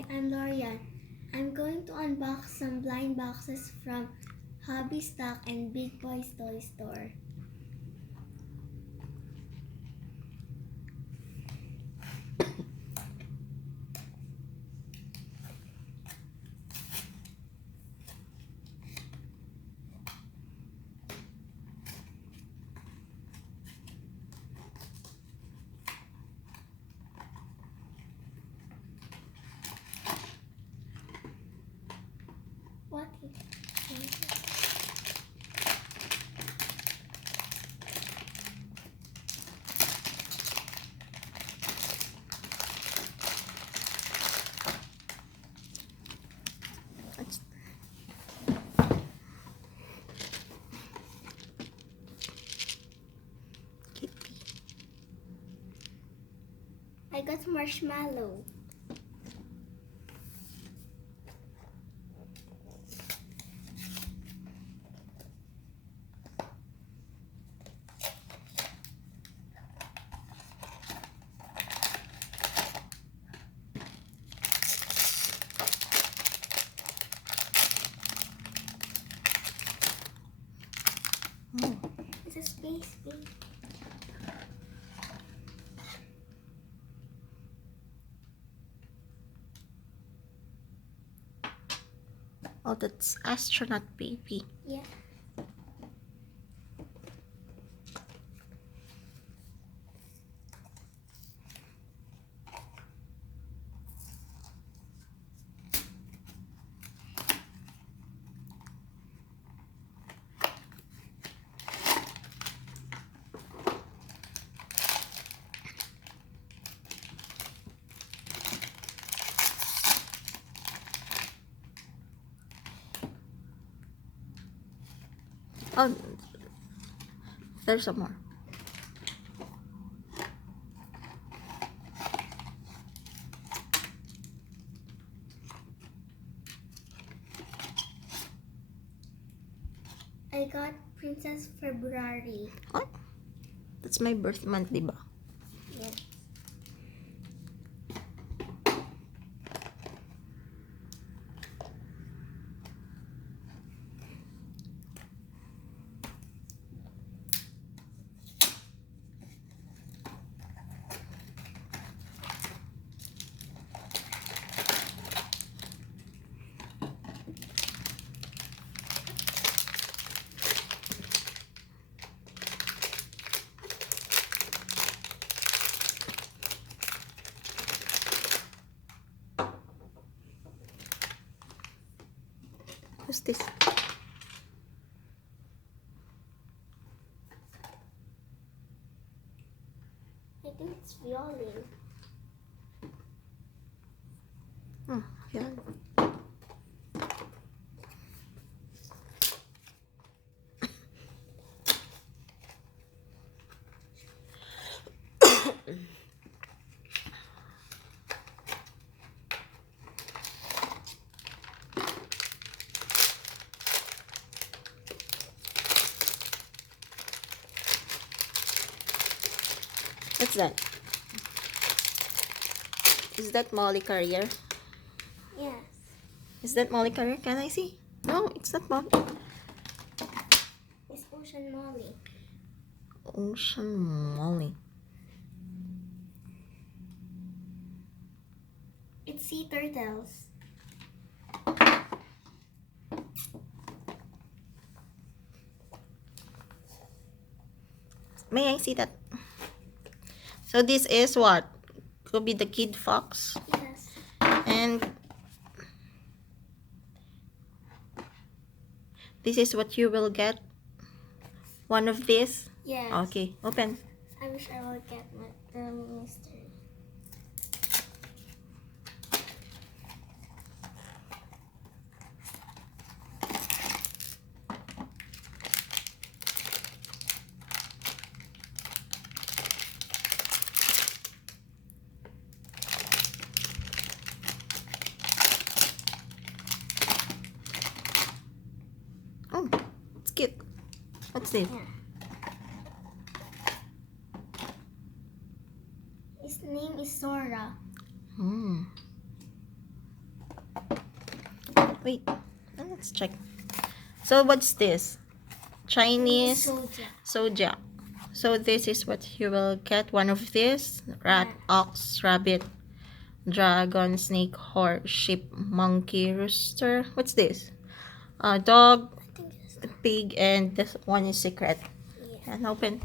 Hi, I'm Lorian. I'm going to unbox some blind boxes from Hobbiestock and Big Boy's Toy Store. What is this? I got marshmallow. It's a space bee. Oh, that's astronaut baby. Yeah. Oh, there's some more. I got Princess February. What? That's my birth month, diba? Yeah. What's this? I think it's violin. Oh, yeah. What's that? Is that Molly Carrier? Yes. Is that Molly Carrier? Can I see? No, it's not Molly. It's Ocean Molly. Ocean Molly. It's sea turtles. May I see that? So this is what? Could be the Kid Fox. Yes. And this is what you will get. One of these. Yes. Okay, open. I wish I would get the mystery. Oh, it's cute. What's this? Yeah. His name is Sora. Hmm. Wait, let's check. So what's this? Chinese soja. So this is what you will get. One of these: rat, ox, rabbit, dragon, snake, horse, sheep, monkey, rooster. What's this? Dog, pig, and this one is secret. Yeah. And open.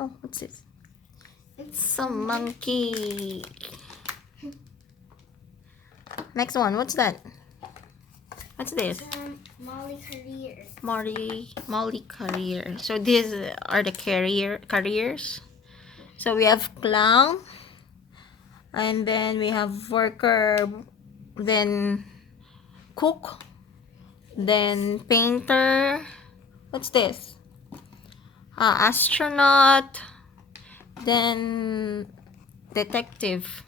Oh, what's this? It's Some monkey. Next one, what's that? What's this? Molly Career. Molly Career. So these are the carriers. So we have clown, and then we have worker, then cook, then painter. What's this? Astronaut, then detective.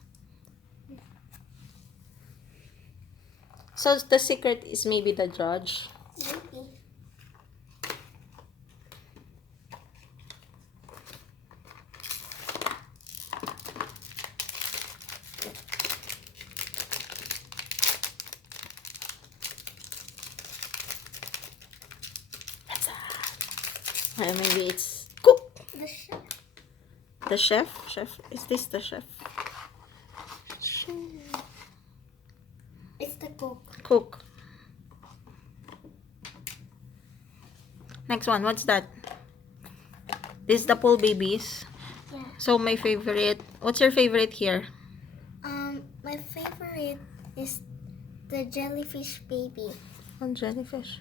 So the secret is maybe the judge. Maybe. Maybe it's cook. The chef. The chef? Chef? Is this the chef? It's the cook. Cook. Next one, what's that? This is the pool babies. Yeah. So my favorite. What's your favorite here? My favorite is the jellyfish baby. On jellyfish.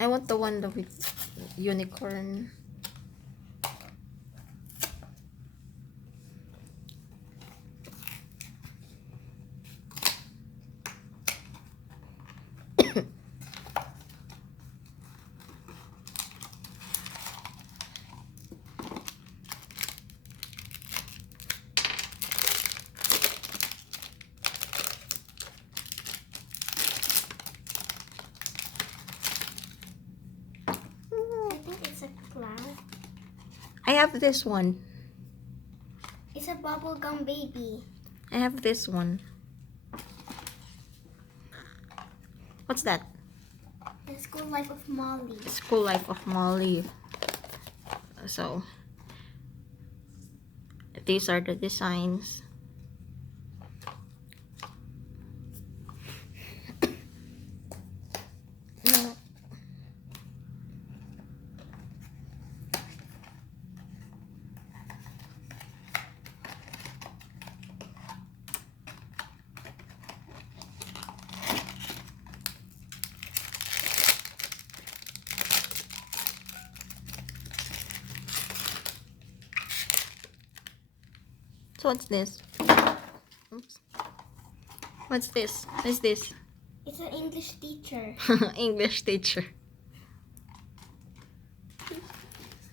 I want the one with unicorn. I have this one. It's a bubblegum baby. I have this one. What's that? The School Life of Molly. School Life of Molly. So, these are the designs. So what's this? Oops. What's this? What's this? It's an English teacher. English teacher.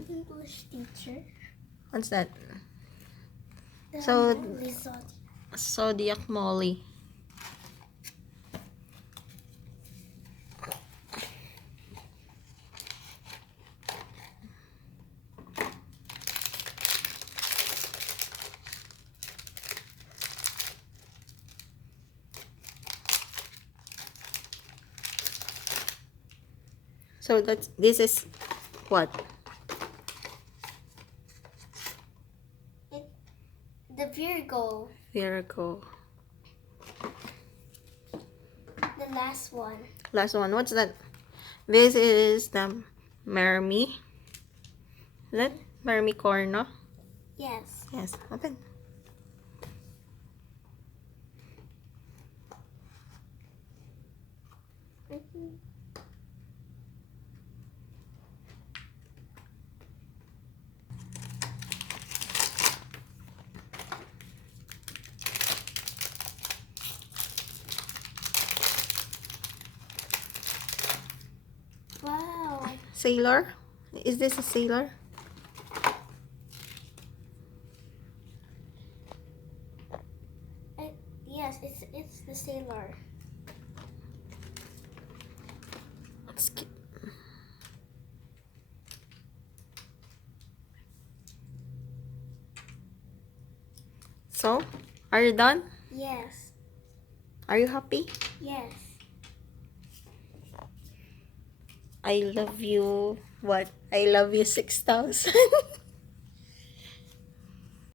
English teacher. What's that? The So, Molly Zodiac. Zodiac Molly. So this is what? The Virgo. Virgo. The last one. Last one. What's that? This is the Mermy. Is that Mermy Corno? Yes. Yes. Open. Wow. Sailor? Is this a sailor? Yes, it's the sailor. So, are you done? Yes. Are you happy? Yes. I love you. What? I love you 6,000.